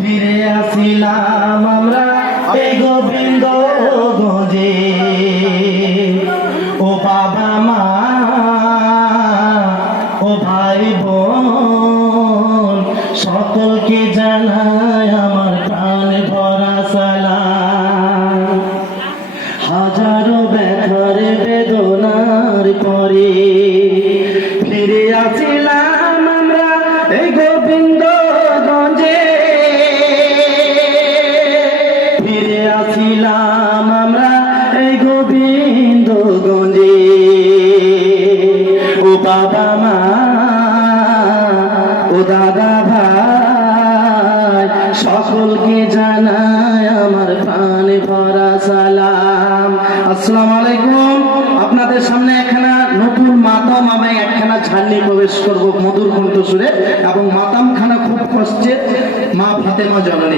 ফিরে আসিলাম আমরা এই গোবিন্দ গঞ্জে, ও বাবা মা ও ভাই বোন সকলকে জানাই আমার প্রাণ ভরা সালাম। হাজারো ব্যথার বেদনার পরে ফিরে আসিলাম আমরা এই গোবিন্দগঞ্জে, ফিরে আসিলাম আমরা এই গোবিন্দগঞ্জে। ও বাবা মা ও দাদা ভাই সকলকে জানাই আমার প্রাণ ভরা সালাম। আসসালামু আলাইকুম। আপনাদের সামনে একখানা নতুন মাতাম আমি একখানা ঝাড়নি প্রবেশ করব মধুর কণ্ঠ সুরে, এবং মাতামখানা খুব কষ্টে মা ফাতেমা জননী।